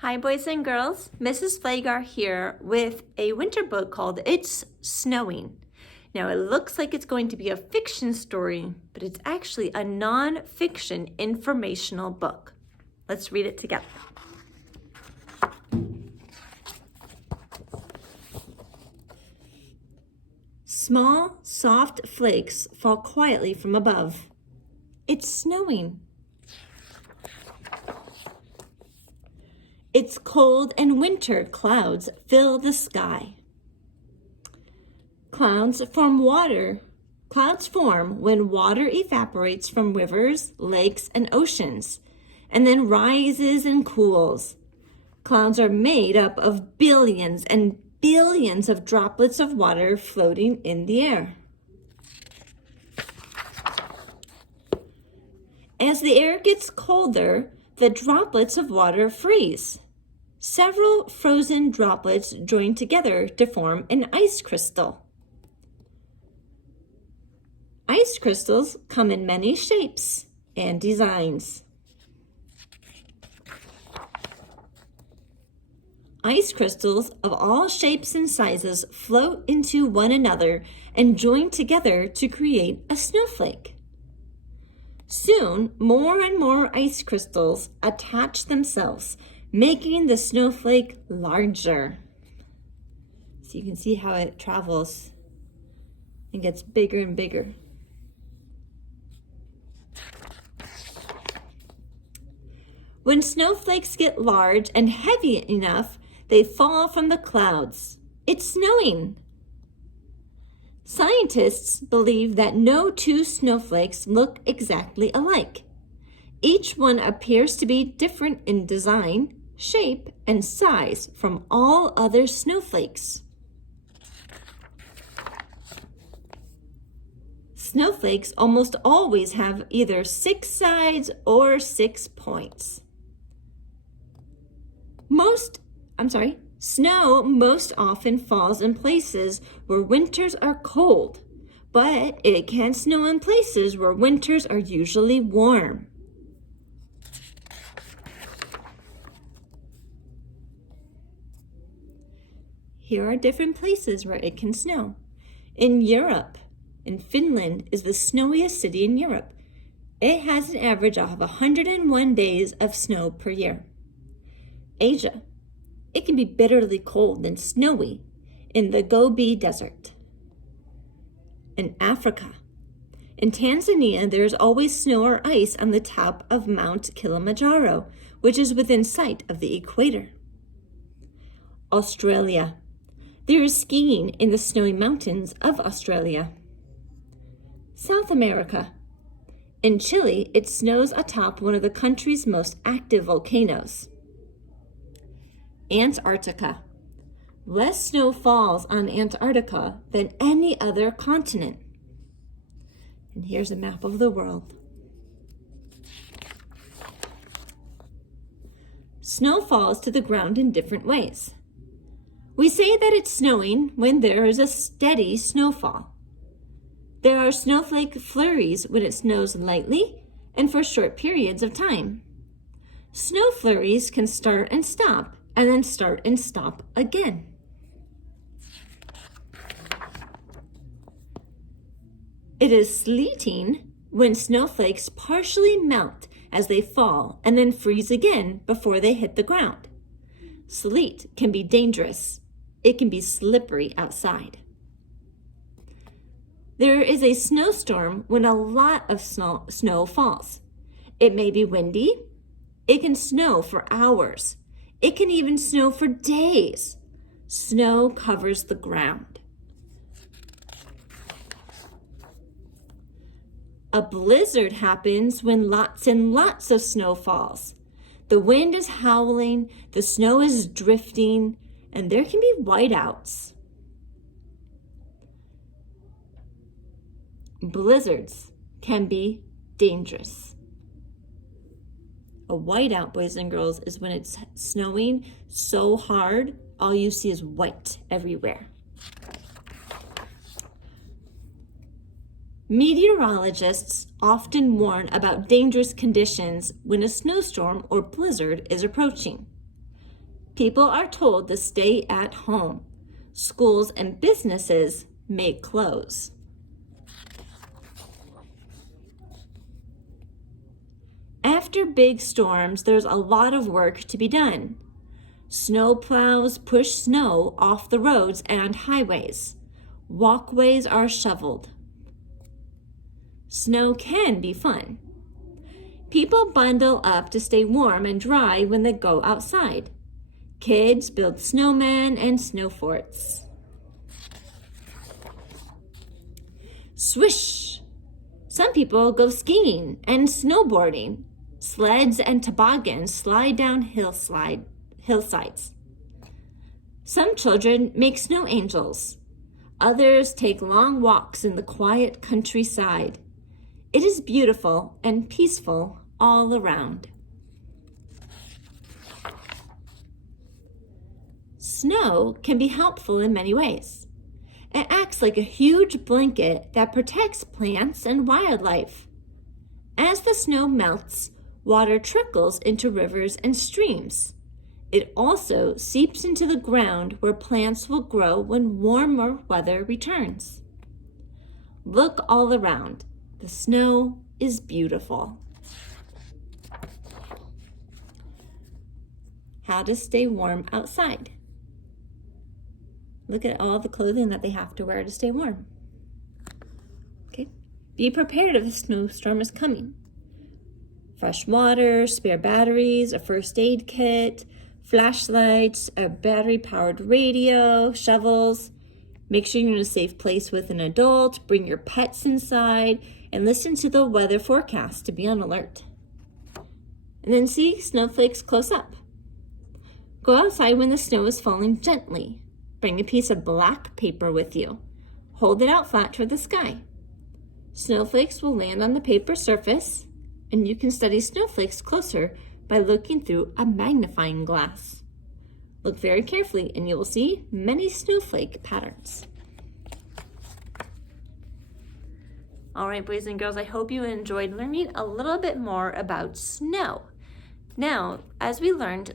Hi boys and girls, Mrs. Flagar here with a winter book called It's Snowing. Now it looks like it's going to be a fiction story, but it's actually a non-fiction informational book. Let's read it together. Small, soft flakes fall quietly from above. It's snowing. It's cold and winter clouds fill the sky. Clouds form when water evaporates from rivers, lakes, and oceans, and then rises and cools. Clouds are made up of billions and billions of droplets of water floating in the air. As the air gets colder, the droplets of water freeze. Several frozen droplets join together to form an ice crystal. Ice crystals come in many shapes and designs. Ice crystals of all shapes and sizes float into one another and join together to create a snowflake. Soon, more and more ice crystals attach themselves, making the snowflake larger. So you can see how it travels and gets bigger and bigger. When snowflakes get large and heavy enough, they fall from the clouds. It's snowing. Scientists believe that no two snowflakes look exactly alike. Each one appears to be different in design, shape, and size from all other snowflakes. Snowflakes almost always have either 6 sides or 6 points. Snow most often falls in places where winters are cold, but it can snow in places where winters are usually warm. Here are different places where it can snow. In Europe, in Finland is the snowiest city in Europe. It has an average of 101 days of snow per year. Asia, it can be bitterly cold and snowy in the Gobi Desert. In Africa, in Tanzania, there is always snow or ice on the top of Mount Kilimanjaro, which is within sight of the equator. Australia, there is skiing in the snowy mountains of Australia. South America. In Chile, it snows atop one of the country's most active volcanoes. Antarctica. Less snow falls on Antarctica than any other continent. And here's a map of the world. Snow falls to the ground in different ways. We say that it's snowing when there is a steady snowfall. There are snowflake flurries when it snows lightly and for short periods of time. Snow flurries can start and stop, and then start and stop again. It is sleeting when snowflakes partially melt as they fall and then freeze again before they hit the ground. Sleet can be dangerous. It can be slippery outside. There is a snowstorm when a lot of snow falls. It may be windy. It can snow for hours. It can even snow for days. Snow covers the ground. A blizzard happens when lots and lots of snow falls. The wind is howling, the snow is drifting, and there can be whiteouts. Blizzards can be dangerous. A whiteout, boys and girls, is when it's snowing so hard, all you see is white everywhere. Meteorologists often warn about dangerous conditions when a snowstorm or blizzard is approaching. People are told to stay at home. Schools and businesses may close. After big storms, there's a lot of work to be done. Snow plows push snow off the roads and highways. Walkways are shoveled. Snow can be fun. People bundle up to stay warm and dry when they go outside. Kids build snowmen and snow forts. Swish! Some people go skiing and snowboarding. Sleds and toboggans slide down hillsides. Some children make snow angels. Others take long walks in the quiet countryside. It is beautiful and peaceful all around. Snow can be helpful in many ways. It acts like a huge blanket that protects plants and wildlife. As the snow melts, water trickles into rivers and streams. It also seeps into the ground where plants will grow when warmer weather returns. Look all around. The snow is beautiful. How to stay warm outside. Look at all the clothing that they have to wear to stay warm. Okay. Be prepared if a snowstorm is coming. Fresh water, spare batteries, a first aid kit, flashlights, a battery-powered radio, shovels. Make sure you're in a safe place with an adult, bring your pets inside, and listen to the weather forecast to be on alert. And then see snowflakes close up. Go outside when the snow is falling gently. Bring a piece of black paper with you. Hold it out flat toward the sky. Snowflakes will land on the paper surface, and you can study snowflakes closer by looking through a magnifying glass. Look very carefully and you will see many snowflake patterns. All right, boys and girls, I hope you enjoyed learning a little bit more about snow. Now, as we learned,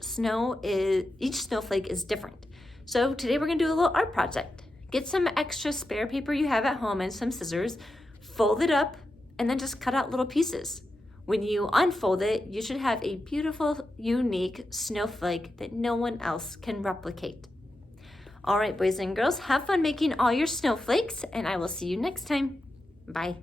each snowflake is different. So today we're gonna do a little art project. Get some extra spare paper you have at home and some scissors, fold it up, and then just cut out little pieces. When you unfold it, you should have a beautiful, unique snowflake that no one else can replicate. All right, boys and girls, have fun making all your snowflakes, and I will see you next time. Bye.